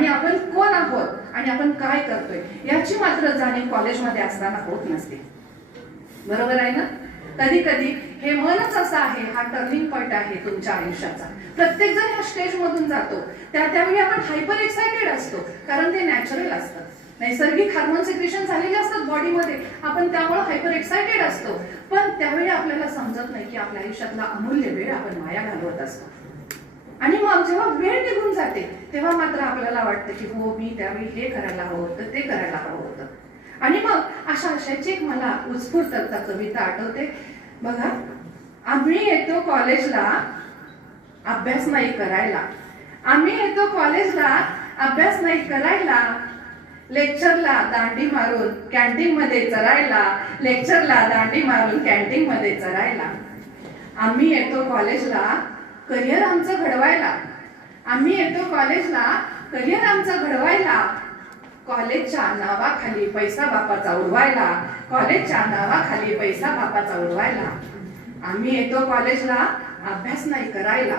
आणि आपण कोण आहोत आणि आपण काय करतोय याची मात्र जाणीव कॉलेजमध्ये असताना होत नसते. बरोबर आहे ना? कधी कधी हे मनच असं आहे हा टर्निंग पॉइंट आहे तुमच्या आयुष्याचा. प्रत्येक जण ह्या स्टेज मधून जातो. त्या त्यावेळी आपण हायपर एक्सायटेड असतो कारण ते नॅचरल असतं. नैसर्गिक हार्मोन सिक्रेशन झालेले असतात बॉडीमध्ये आपण त्यामुळे हायपर एक्साइटेड असतो. पण त्यावेळी आपल्याला समजत नाही की आपल्या आयुष्यातला अमूल्य वेळ आपण माया घालवत असतो. आणि मग जेव्हा वेळ निघून जाते तेव्हा मात्र आपल्याला वाटतं की हो मी त्यावेळी हे करायला हवं होतं ते करायला हवं होतं. आणि मग अशा अशाची एक मला उत्स्फूर्त कविता आठवते. बघा आम्ही येतो कॉलेजला अभ्यास नाही करायला. आम्ही येतो कॉलेजला अभ्यास नाही करायला. लेक्चरला दांडी मारून कॅन्टीन मध्ये चरायला. लेक्चरला दांडी मारून कॅन्टीन मध्ये चरायला. आम्ही येतो कॉलेजला करिअर आमचं घडवायला. आम्ही येतो कॉलेजला करिअर आमचं घडवायला. कॉलेजच्या नावाखाली पैसा बापाचा उडवायला. कॉलेजच्या नावाखाली पैसा बापाचा उडवायला. आम्ही येतो कॉलेजला अभ्यास नाही करायला.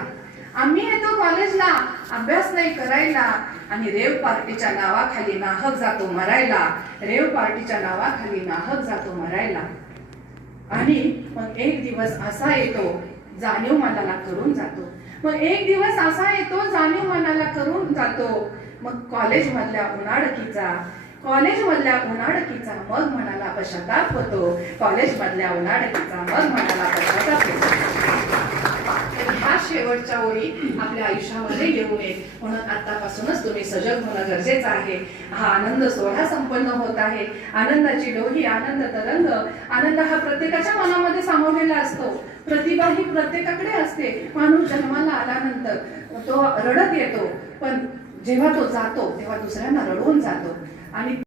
आम्ही येतो कॉलेजला अभ्यास नाही करायला. आणि रेव पार्टीच्या नावाखाली नाहक जातो मरायला. रेव पार्टीच्या नावाखाली नाहक जातो मरायला. आणि मग एक दिवस असा येतो जाणीव मनाला करून जातो. मग एक दिवस असा येतो जाणीव मनाला करून जातो. मग कॉलेज मधल्या उन्हाळकीचा कॉलेज मधल्या उन्हाळकीचा मग मनाला पश्चाताप होतो. कॉलेज मधल्या उन्हाळकीचा मग मनाला पश्चाताप होतो. शेवटच्या ओळी आपल्या आयुष्यामध्ये येऊ नये. म्हणून आतापासूनच तुम्ही सजग होणं गरजेचं आहे. हा आनंद सोहळा संपन्न होत आहे. आनंदाची डोही आनंद तरंग आनंद हा प्रत्येकाच्या मनामध्ये सामावलेला असतो. प्रतिभा ही प्रत्येकाकडे असते. माणूस जन्माला आल्यानंतर तो रडत येतो. पण जेव्हा तो जातो तेव्हा दुसऱ्यांना रडवून जातो. आणि